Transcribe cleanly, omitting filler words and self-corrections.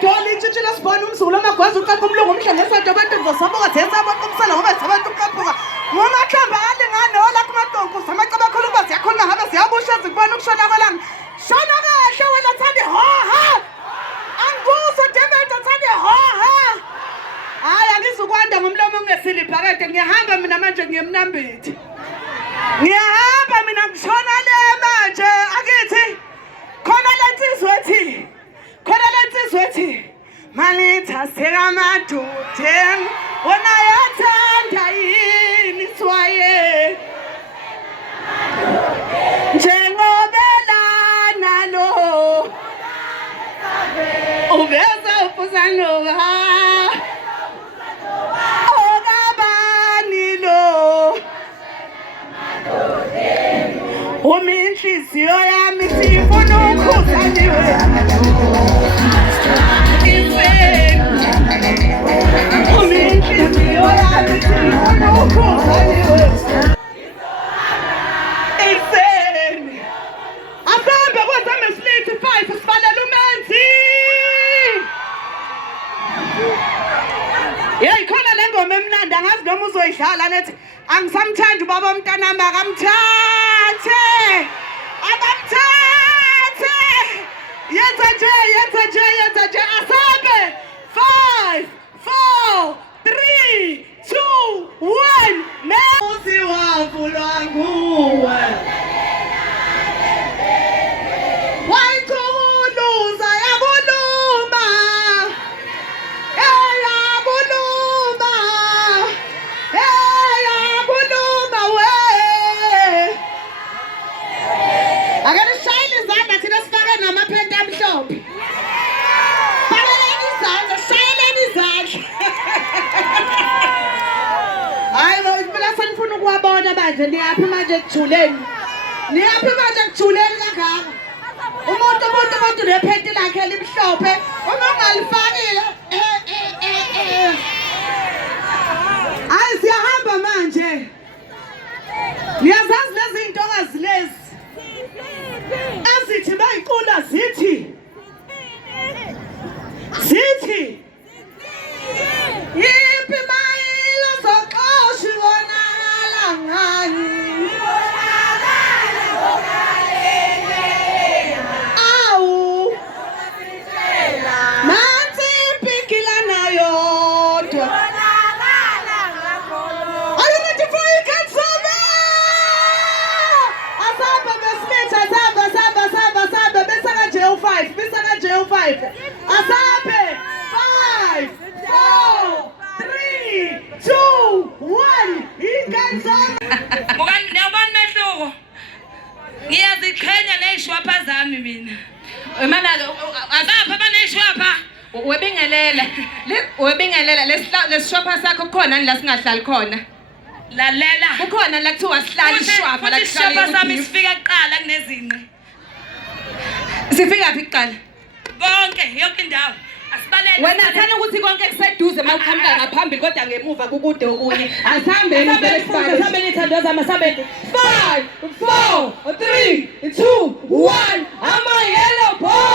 idoli intshitshela sibona umzulu amagwazi uqapha umlungu umhlangesonto abantu ngizosabona zetsa abantu umsala ngoba abantu uqaphuka ngomakhamba alingane ola kumadonku samacaba khulu kuba siyakhuluma ngabe siyabusha zikubona ukushona kwelanga shona kahle wena thandi hoha angibuso Demet thandi hoha hayi angizukwanda ngomlomo ungesilipha kade ngiyahamba mina manje ngiyemnambithi ngiyahamba mina ngishona le manje akithi khona lensizwethi malitha sekamaduden wona yathanda yini swaye njengobelana lo ubeza upuzanova okabani lo uminhliziyo yami sifuna ukhuzaniwe uminhliziyo yami sifuna ukhuzaniwe iseni asambe kwezame slithi 5 sifalela umenzi yeyi khona le ngoma emnandi angazi noma uzoyidlala nethi angisamthandi ubaba omntanami akamthathe yenza nje asabe 5 4 3 2 1 Muzi wavulwa nguwe wayithuluza yabuluma we akani shayile izandla thina sifake namaphente amhlophe fakeleni izandla shayeleni izandla hayi phela sanifuna ukuwabona manje niyaphi manje ekujuleni kangaka umuntu nephente lakhe elimhlophe uma ungalifakile hayi siyahamba manje niyazazi lezi zinto ongazilezi ezithi bayiqula zithi yiphi mayilo zoxoshi wonakala ngani awu nansi impikilana yodwa are you ready for it? Asaba besmith asaba besaka jail 5 asabe 5 4 3 2 1 ingazama Ngiyabona mehluko ngiyaziqhenya nezishwapha zami mina mana azapha banezishwapha webingelela lesishwapha sakho khona la singahlali khona lalela kukhona la kuthiwa sihlala ishwapha la kuhlala sami sifika kuqala kunezinqe sifika phi kuqala konke yonke indawo asibalele wena thana ukuthi konke kuseduze mawuqhamuka ngaphambili kodwa ngemuva kukude okunye asihambeni sibele ithandaza amasabende 5 4 3 2 1 ama yellow ball